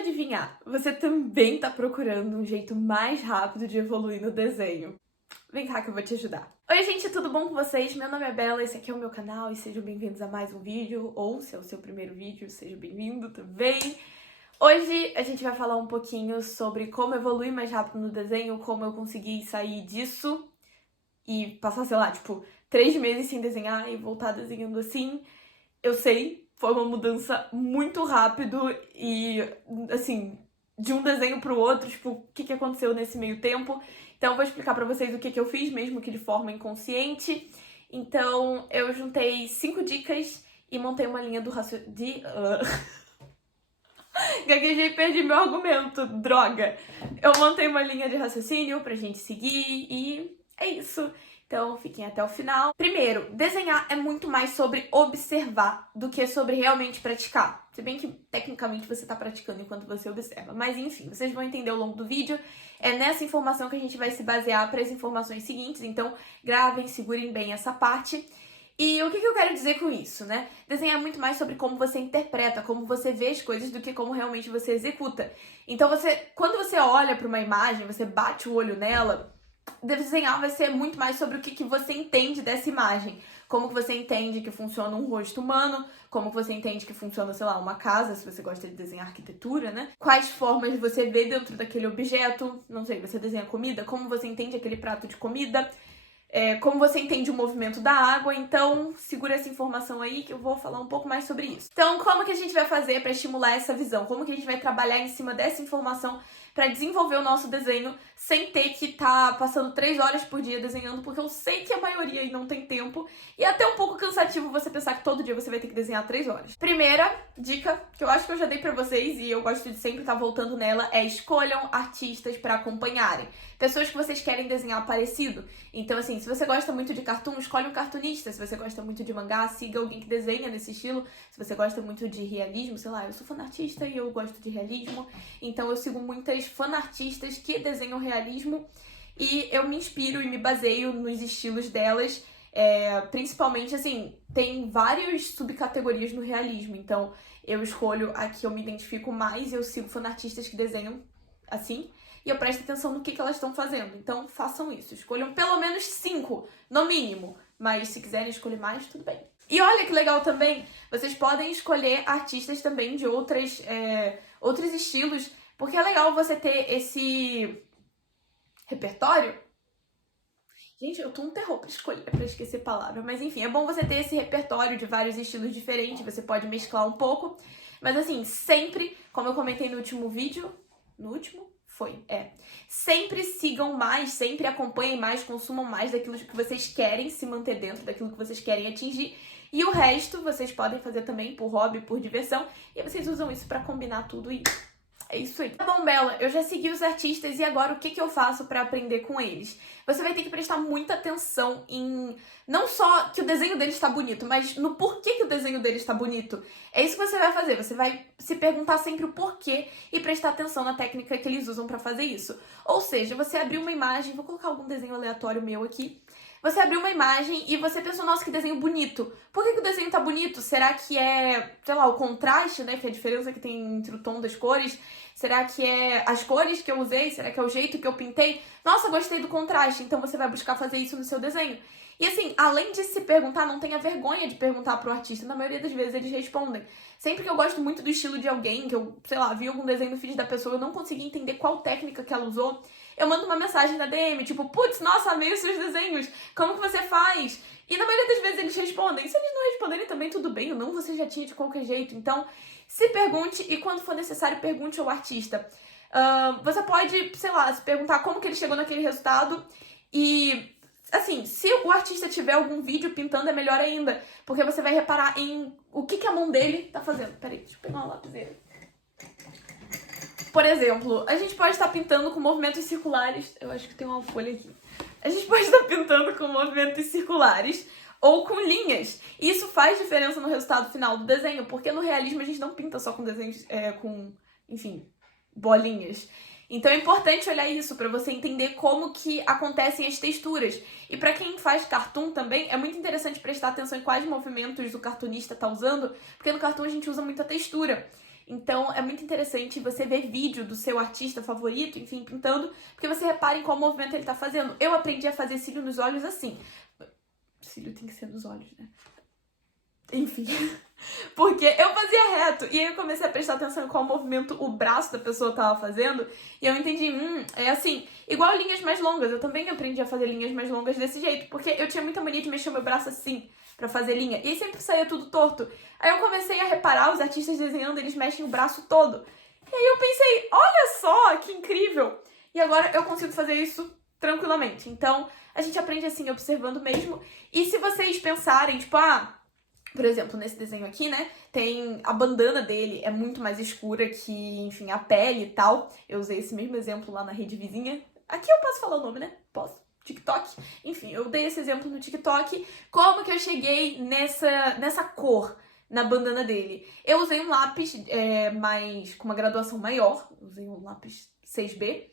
adivinhar, você também tá procurando um jeito mais rápido de evoluir no desenho. Vem cá que eu vou te ajudar. Oi gente, tudo bom com vocês? Meu nome é Bela, esse aqui é o meu canal e sejam bem-vindos a mais um vídeo, ou se é o seu primeiro vídeo, seja bem-vindo também. Hoje a gente vai falar um pouquinho sobre como evoluir mais rápido no desenho, como eu consegui sair disso e passar, sei lá, tipo, 3 meses sem desenhar e voltar desenhando assim. Eu sei, foi uma mudança muito rápido e, assim, de um desenho pro outro, tipo, o que aconteceu nesse meio tempo. Então, eu vou explicar pra vocês o que eu fiz, mesmo que de forma inconsciente. Então, eu juntei 5 dicas e montei uma linha do raciocínio. Gaguejei e perdi meu argumento, droga! Eu montei uma linha de raciocínio pra gente seguir e é isso. Então, fiquem até o final. Primeiro, desenhar é muito mais sobre observar do que sobre realmente praticar. Se bem que, tecnicamente, você tá praticando enquanto você observa. Mas, enfim, vocês vão entender ao longo do vídeo. É nessa informação que a gente vai se basear para as informações seguintes. Então, gravem, segurem bem essa parte. E o que eu quero dizer com isso, né? Desenhar é muito mais sobre como você interpreta, como você vê as coisas, do que como realmente você executa. Então, quando você olha para uma imagem, você bate o olho nela, desenhar vai ser muito mais sobre o que você entende dessa imagem. Como que você entende que funciona um rosto humano, como que você entende que funciona, sei lá, uma casa, se você gosta de desenhar arquitetura, né? Quais formas você vê dentro daquele objeto, não sei, você desenha comida, como você entende aquele prato de comida, como você entende o movimento da água. Então segura essa informação aí que eu vou falar um pouco mais sobre isso. Então, como que a gente vai fazer para estimular essa visão? Como que a gente vai trabalhar em cima dessa informação para desenvolver o nosso desenho sem ter que estar passando 3 horas por dia desenhando, porque eu sei que a maioria aí não tem tempo e é até um pouco cansativo você pensar que todo dia você vai ter que desenhar 3 horas. Primeira dica, que eu acho que eu já dei pra vocês e eu gosto de sempre estar voltando nela, é escolham artistas para acompanharem. Pessoas que vocês querem desenhar parecido. Então, assim, se você gosta muito de cartoon, escolhe um cartunista. Se você gosta muito de mangá, siga alguém que desenha nesse estilo. Se você gosta muito de realismo, sei lá, eu sou fanartista e eu gosto de realismo, então eu sigo muitas fanartistas que desenham realismo e eu me inspiro e me baseio nos estilos delas. Principalmente, assim, tem várias subcategorias no realismo, então eu escolho a que eu me identifico mais e eu sigo fanartistas que desenham assim. E eu presto atenção no que elas estão fazendo. Então, façam isso. Escolham pelo menos 5, no mínimo. Mas se quiserem escolher mais, tudo bem. E olha que legal também, vocês podem escolher artistas também de outros estilos, porque é legal você ter esse repertório. Gente, eu tô um terror pra esquecer palavra. Mas enfim, é bom você ter esse repertório de vários estilos diferentes. Você pode mesclar um pouco. Mas assim, sempre, como eu comentei no último vídeo... No último? Sempre sigam mais, sempre acompanhem mais, consumam mais daquilo que vocês querem se manter dentro, daquilo que vocês querem atingir. E o resto vocês podem fazer também por hobby, por diversão. E vocês usam isso pra combinar tudo e é isso aí. Tá bom, Bela, eu já segui os artistas e agora o que eu faço pra aprender com eles? Você vai ter que prestar muita atenção em não só que o desenho deles está bonito, mas no porquê que o desenho deles está bonito. É isso que você vai fazer, você vai se perguntar sempre o porquê e prestar atenção na técnica que eles usam pra fazer isso. Ou seja, você abriu uma imagem, vou colocar algum desenho aleatório meu aqui. Você abriu uma imagem e você pensou, nossa, que desenho bonito. Por que o desenho tá bonito? Será que é, sei lá, o contraste, né? Que é a diferença que tem entre o tom das cores? Será que é as cores que eu usei? Será que é o jeito que eu pintei? Nossa, gostei do contraste. Então você vai buscar fazer isso no seu desenho. E assim, além de se perguntar, não tenha vergonha de perguntar pro artista. Na maioria das vezes eles respondem. Sempre que eu gosto muito do estilo de alguém, que eu, sei lá, vi algum desenho no feed da pessoa, eu não consegui entender qual técnica que ela usou, eu mando uma mensagem na DM, tipo, putz, nossa, amei os seus desenhos, como que você faz? E na maioria das vezes eles respondem. Se eles não responderem também, tudo bem, ou não, você já tinha de qualquer jeito. Então, se pergunte e quando for necessário, pergunte ao artista. Você pode, sei lá, se perguntar como que ele chegou naquele resultado e... Assim, se o artista tiver algum vídeo pintando, é melhor ainda, porque você vai reparar em o que a mão dele tá fazendo. Peraí, deixa eu pegar uma lapiseira. Por exemplo, a gente pode estar pintando com movimentos circulares. Eu acho que tem uma folha aqui. A gente pode estar pintando com movimentos circulares ou com linhas. E isso faz diferença no resultado final do desenho, porque no realismo a gente não pinta só com desenhos, enfim, bolinhas. Então é importante olhar isso para você entender como que acontecem as texturas. E para quem faz cartoon também, é muito interessante prestar atenção em quais movimentos o cartunista tá usando, porque no cartoon a gente usa muita textura. Então é muito interessante você ver vídeo do seu artista favorito, enfim, pintando, porque você repara em qual movimento ele tá fazendo. Eu aprendi a fazer cílio nos olhos assim. Cílio tem que ser nos olhos, né? Enfim, porque eu fazia reto, e aí eu comecei a prestar atenção em qual movimento o braço da pessoa tava fazendo, e eu entendi, é assim, igual linhas mais longas, eu também aprendi a fazer linhas mais longas desse jeito, porque eu tinha muita mania de mexer o meu braço assim, pra fazer linha, e aí sempre saía tudo torto. Aí eu comecei a reparar, os artistas desenhando, eles mexem o braço todo, e aí eu pensei, olha só, que incrível! E agora eu consigo fazer isso tranquilamente, então a gente aprende assim, observando mesmo, e se vocês pensarem, tipo, por exemplo, nesse desenho aqui, né, tem a bandana dele é muito mais escura que, enfim, a pele e tal. Eu usei esse mesmo exemplo lá na rede vizinha. Aqui eu posso falar o nome, né? Posso. TikTok. Enfim, eu dei esse exemplo no TikTok. Como que eu cheguei nessa cor na bandana dele? Eu usei um lápis com uma graduação maior. Usei um lápis 6B.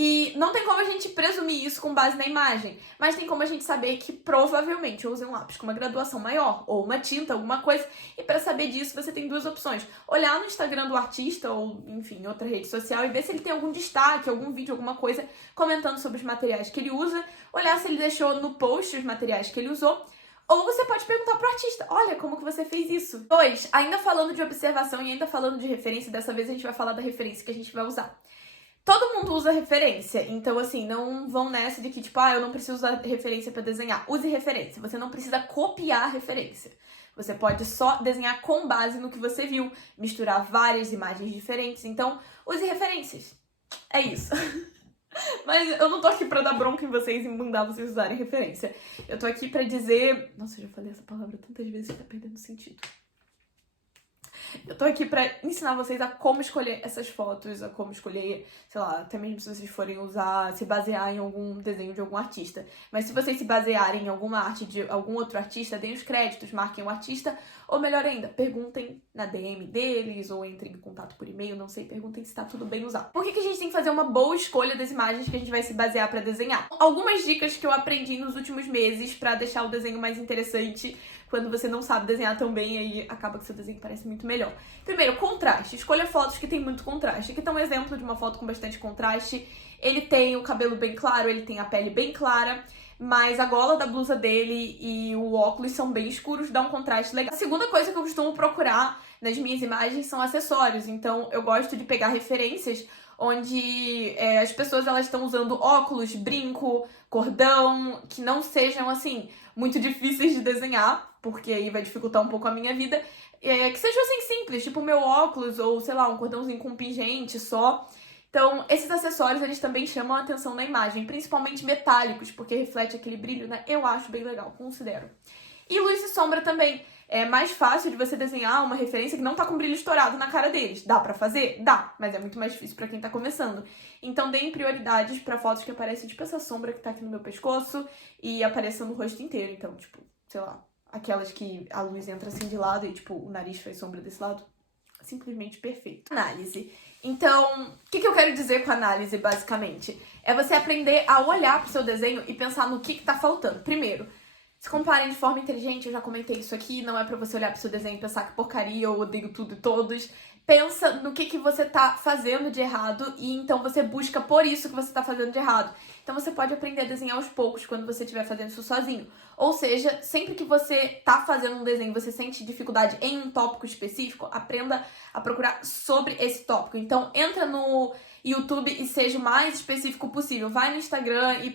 E não tem como a gente presumir isso com base na imagem, mas tem como a gente saber que provavelmente eu usei um lápis com uma graduação maior, ou uma tinta, alguma coisa, e para saber disso você tem duas opções. Olhar no Instagram do artista, ou enfim, outra rede social, e ver se ele tem algum destaque, algum vídeo, alguma coisa, comentando sobre os materiais que ele usa, olhar se ele deixou no post os materiais que ele usou, ou você pode perguntar pro artista, olha, como que você fez isso? 2, ainda falando de observação e ainda falando de referência, dessa vez a gente vai falar da referência que a gente vai usar. Todo mundo usa referência, então assim, não vão nessa de que tipo, eu não preciso usar referência pra desenhar. Use referência, você não precisa copiar a referência. Você pode só desenhar com base no que você viu, misturar várias imagens diferentes, então use referências. É isso. Mas eu não tô aqui pra dar bronca em vocês e mandar vocês usarem referência. Eu tô aqui pra dizer... Nossa, eu já falei essa palavra tantas vezes que tá perdendo sentido. Eu tô aqui pra ensinar vocês a como escolher essas fotos, a como escolher, sei lá, até mesmo se vocês forem usar, se basear em algum desenho de algum artista. Mas se vocês se basearem em alguma arte de algum outro artista, deem os créditos, marquem o artista, ou melhor ainda, perguntem na DM deles, ou entrem em contato por e-mail, não sei, perguntem se tá tudo bem usado. Por que a gente tem que fazer uma boa escolha das imagens que a gente vai se basear pra desenhar? Algumas dicas que eu aprendi nos últimos meses pra deixar o desenho mais interessante quando você não sabe desenhar tão bem, aí acaba que seu desenho parece muito melhor. Primeiro, contraste. Escolha fotos que tem muito contraste. Aqui tá um exemplo de uma foto com bastante contraste. Ele tem o cabelo bem claro, ele tem a pele bem clara, mas a gola da blusa dele e o óculos são bem escuros, dá um contraste legal. A segunda coisa que eu costumo procurar nas minhas imagens são acessórios. Então, eu gosto de pegar referências onde as pessoas elas estão usando óculos, brinco, cordão, que não sejam, assim, muito difíceis de desenhar, porque aí vai dificultar um pouco a minha vida, que sejam, assim, simples, tipo o meu óculos, ou, sei lá, um cordãozinho com pingente só. Então, esses acessórios, eles também chamam a atenção na imagem, principalmente metálicos, porque reflete aquele brilho, né? Eu acho bem legal, considero. E luz e sombra também. É mais fácil de você desenhar uma referência que não tá com brilho estourado na cara deles. Dá pra fazer? Dá, mas é muito mais difícil pra quem tá começando. Então deem prioridades pra fotos que aparecem, tipo essa sombra que tá aqui no meu pescoço e aparecendo no rosto inteiro. Então, tipo, sei lá, aquelas que a luz entra assim de lado e, tipo, o nariz faz sombra desse lado. Simplesmente perfeito. Análise. Então, o que eu quero dizer com análise, basicamente? É você aprender a olhar pro seu desenho e pensar no que tá faltando. Primeiro, se comparem de forma inteligente, eu já comentei isso aqui, não é pra você olhar pro seu desenho e pensar que porcaria, eu odeio tudo e todos. Pensa no que você tá fazendo de errado e então você busca por isso que você tá fazendo de errado. Então você pode aprender a desenhar aos poucos quando você estiver fazendo isso sozinho. Ou seja, sempre que você tá fazendo um desenho, você sente dificuldade em um tópico específico, aprenda a procurar sobre esse tópico. Então entra no YouTube e seja o mais específico possível. Vai no Instagram e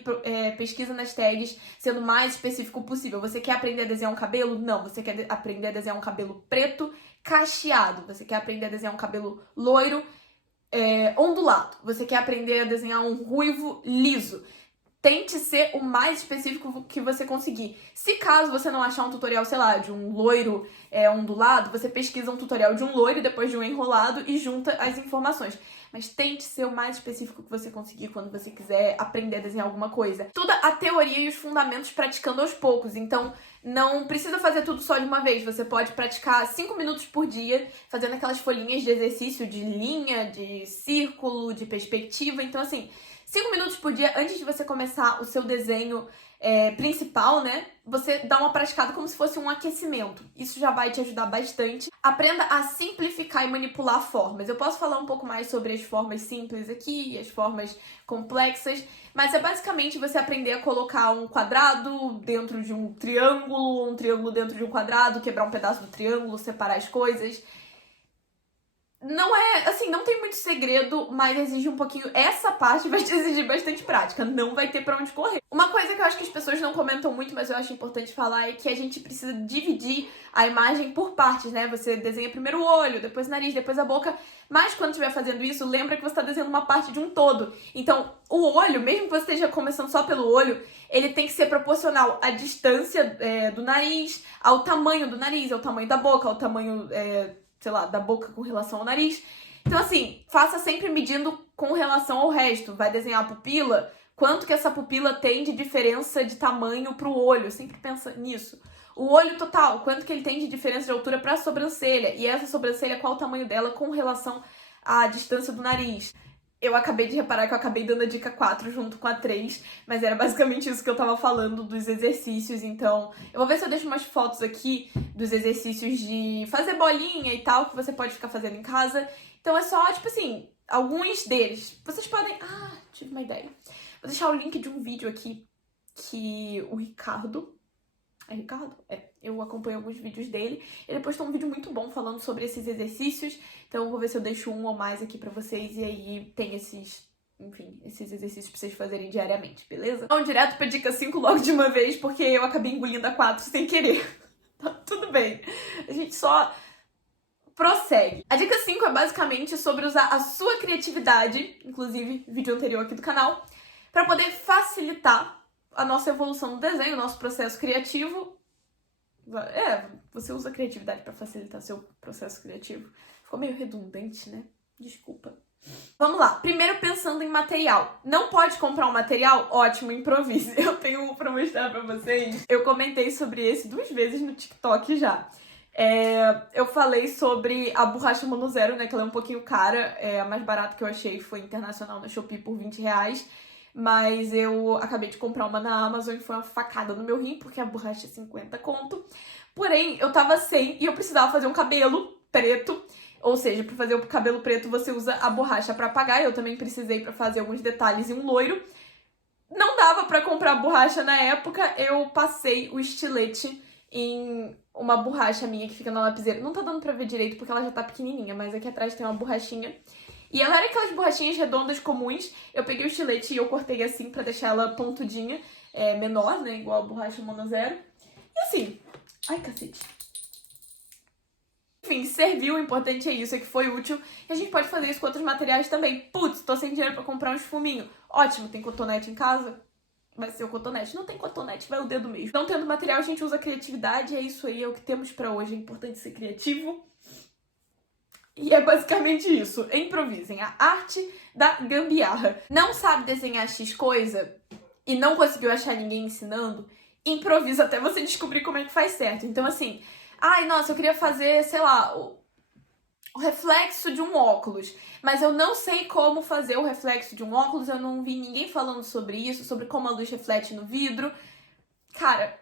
pesquisa nas tags sendo o mais específico possível. Você quer aprender a desenhar um cabelo? Não. Você quer aprender a desenhar um cabelo preto cacheado. Você quer aprender a desenhar um cabelo loiro ondulado. Você quer aprender a desenhar um ruivo liso. Tente ser o mais específico que você conseguir. Se caso você não achar um tutorial, sei lá, de um loiro ondulado, você pesquisa um tutorial de um loiro, depois de um enrolado e junta as informações. Mas tente ser o mais específico que você conseguir quando você quiser aprender a desenhar alguma coisa. Estuda a teoria e os fundamentos praticando aos poucos. Então, não precisa fazer tudo só de uma vez. Você pode praticar 5 minutos por dia, fazendo aquelas folhinhas de exercício de linha, de círculo, de perspectiva. Então, assim, 5 minutos por dia antes de você começar o seu desenho principal, né? Você dá uma praticada como se fosse um aquecimento. Isso já vai te ajudar bastante. Aprenda a simplificar e manipular formas. Eu posso falar um pouco mais sobre as formas simples aqui, as formas complexas, mas é basicamente você aprender a colocar um quadrado dentro de um triângulo dentro de um quadrado, quebrar um pedaço do triângulo, separar as coisas. Não é, assim, não tem muito segredo, mas exige um pouquinho. Essa parte vai te exigir bastante prática, não vai ter pra onde correr. Uma coisa que eu acho que as pessoas não comentam muito, mas eu acho importante falar, é que a gente precisa dividir a imagem por partes, né? Você desenha primeiro o olho, depois o nariz, depois a boca, mas quando estiver fazendo isso, lembra que você está desenhando uma parte de um todo. Então, o olho, mesmo que você esteja começando só pelo olho, ele tem que ser proporcional à distância do nariz, ao tamanho do nariz, ao tamanho da boca, ao tamanho sei lá, da boca com relação ao nariz. Então, assim, faça sempre medindo com relação ao resto. Vai desenhar a pupila, quanto que essa pupila tem de diferença de tamanho pro olho. Sempre pensa nisso. O olho total, quanto que ele tem de diferença de altura pra sobrancelha. E essa sobrancelha, qual o tamanho dela com relação à distância do nariz. Eu acabei de reparar que eu acabei dando a dica 4 junto com a 3, mas era basicamente isso que eu tava falando dos exercícios, então eu vou ver se eu deixo umas fotos aqui dos exercícios de fazer bolinha e tal, que você pode ficar fazendo em casa. Então é só, tipo assim, alguns deles. Vocês podem... Ah, tive uma ideia. Vou deixar o link de um vídeo aqui que o Ricardo... É Ricardo? É. Eu acompanho alguns vídeos dele. Ele postou um vídeo muito bom falando sobre esses exercícios. Então eu vou ver se eu deixo um ou mais aqui pra vocês. E aí tem esses exercícios pra vocês fazerem diariamente, beleza? Vamos direto pra dica 5 logo de uma vez, porque eu acabei engolindo a 4 sem querer. Tá tudo bem. A gente só prossegue. A dica 5 é basicamente sobre usar a sua criatividade, inclusive vídeo anterior aqui do canal, pra poder facilitar a nossa evolução no desenho, o nosso processo criativo. Você usa a criatividade pra facilitar seu processo criativo. Ficou meio redundante, né? Desculpa. Vamos lá. Primeiro, pensando em material. Não pode comprar um material? Ótimo, improvise. Eu tenho um pra mostrar pra vocês. Eu comentei sobre esse 2 vezes no TikTok já. Eu falei sobre a borracha Mono Zero, né? Que ela é um pouquinho cara. A mais barata que eu achei foi internacional na Shopee por R$20. Mas eu acabei de comprar uma na Amazon e foi uma facada no meu rim, porque a borracha é 50 conto. Porém, eu tava sem e eu precisava fazer um cabelo preto. Ou seja, pra fazer o cabelo preto você usa a borracha pra apagar. Eu também precisei pra fazer alguns detalhes em um loiro. Não dava pra comprar borracha na época, eu passei o estilete em uma borracha minha que fica na lapiseira. Não tá dando pra ver direito porque ela já tá pequenininha, mas aqui atrás tem uma borrachinha. E ela era aquelas borrachinhas redondas comuns. Eu peguei o estilete e eu cortei assim pra deixar ela pontudinha, menor, né? Igual a borracha Mono Zero. E assim... Ai, cacete. Enfim, serviu, o importante é isso, é que foi útil. E a gente pode fazer isso com outros materiais também. Putz, tô sem dinheiro pra comprar um esfuminho. Ótimo, tem cotonete em casa? Vai ser o cotonete. Não tem cotonete, vai o dedo mesmo. Não tendo material, a gente usa a criatividade. É isso aí, é o que temos pra hoje. É importante ser criativo. E é basicamente isso. Improvisem. A arte da gambiarra. Não sabe desenhar X coisa e não conseguiu achar ninguém ensinando? Improvisa até você descobrir como é que faz certo. Então, assim... Ai, nossa, eu queria fazer, sei lá, o reflexo de um óculos. Mas eu não sei como fazer o reflexo de um óculos. Eu não vi ninguém falando sobre isso, sobre como a luz reflete no vidro. Cara,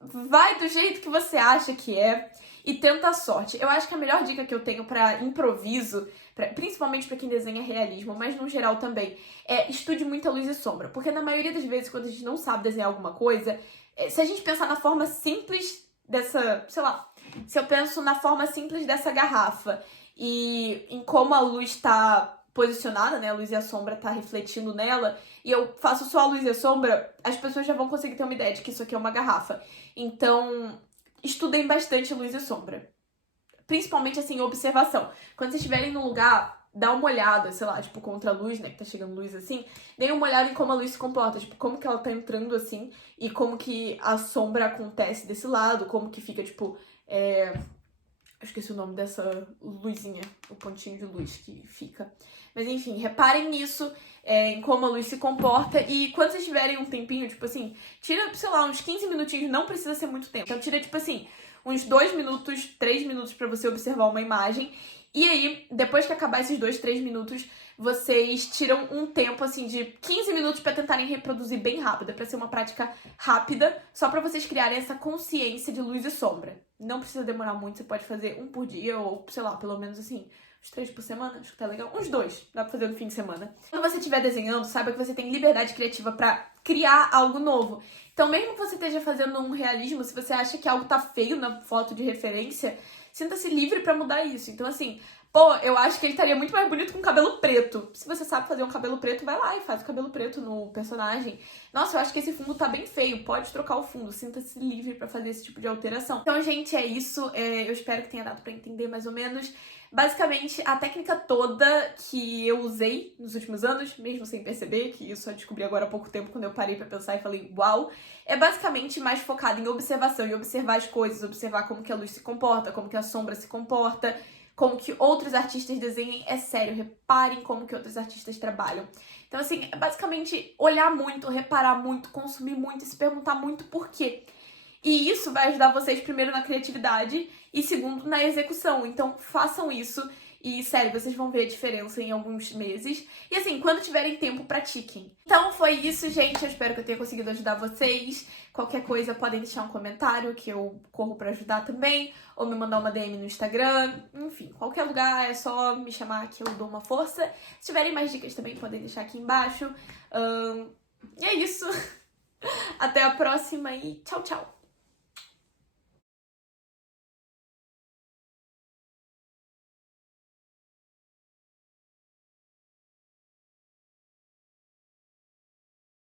vai do jeito que você acha que é e tenta a sorte. Eu acho que a melhor dica que eu tenho pra improviso, principalmente pra quem desenha realismo, mas no geral também, é estude muita luz e sombra. Porque na maioria das vezes, quando a gente não sabe desenhar alguma coisa, se a gente pensar na forma simples dessa, sei lá, se eu penso na forma simples dessa garrafa e em como a luz tá posicionada, né, a luz e a sombra tá refletindo nela, e eu faço só a luz e a sombra, as pessoas já vão conseguir ter uma ideia de que isso aqui é uma garrafa. Então, estudem bastante luz e sombra. Principalmente, assim, observação. Quando vocês estiverem num lugar, dá uma olhada, sei lá, tipo, contra a luz, né, que tá chegando luz assim, dê uma olhada em como a luz se comporta, tipo, como que ela tá entrando assim, e como que a sombra acontece desse lado, como que fica, tipo, eu esqueci o nome dessa luzinha, o pontinho de luz que fica. Mas enfim, reparem nisso, em como a luz se comporta. E quando vocês tiverem um tempinho, tipo assim, tira, sei lá, uns 15 minutinhos, não precisa ser muito tempo. Então tira, tipo assim, uns 2 minutos, 3 minutos pra você observar uma imagem. E aí, depois que acabar esses 2, 3 minutos, vocês tiram um tempo, assim, de 15 minutos pra tentarem reproduzir bem rápido. É pra ser uma prática rápida, só pra vocês criarem essa consciência de luz e sombra. Não precisa demorar muito, você pode fazer um por dia, ou, sei lá, pelo menos assim, uns 3 por semana, acho que tá legal. Uns 2, dá pra fazer no fim de semana. Quando você estiver desenhando, saiba que você tem liberdade criativa pra criar algo novo. Então, mesmo que você esteja fazendo um realismo, se você acha que algo tá feio na foto de referência, sinta-se livre pra mudar isso. Então, assim, pô, eu acho que ele estaria muito mais bonito com cabelo preto. Se você sabe fazer um cabelo preto, vai lá e faz o cabelo preto no personagem. Nossa, eu acho que esse fundo tá bem feio, pode trocar o fundo. Sinta-se livre pra fazer esse tipo de alteração. Então, gente, é isso. Eu espero que tenha dado pra entender mais ou menos. Basicamente, a técnica toda que eu usei nos últimos anos, mesmo sem perceber, que isso eu descobri agora há pouco tempo, quando eu parei pra pensar e falei, uau, é basicamente mais focada em observação, em observar as coisas, observar como que a luz se comporta, como que a sombra se comporta, como que outros artistas desenhem. É sério, reparem como que outros artistas trabalham. Então, assim, é basicamente olhar muito, reparar muito, consumir muito e se perguntar muito por quê. E isso vai ajudar vocês, primeiro, na criatividade e, segundo, na execução. Então, façam isso e, sério, vocês vão ver a diferença em alguns meses. E, assim, quando tiverem tempo, pratiquem. Então, foi isso, gente. Eu espero que eu tenha conseguido ajudar vocês. Qualquer coisa, podem deixar um comentário que eu corro pra ajudar também. Ou me mandar uma DM no Instagram. Enfim, qualquer lugar, é só me chamar que eu dou uma força. Se tiverem mais dicas também, podem deixar aqui embaixo. E é isso. Até a próxima e tchau, tchau!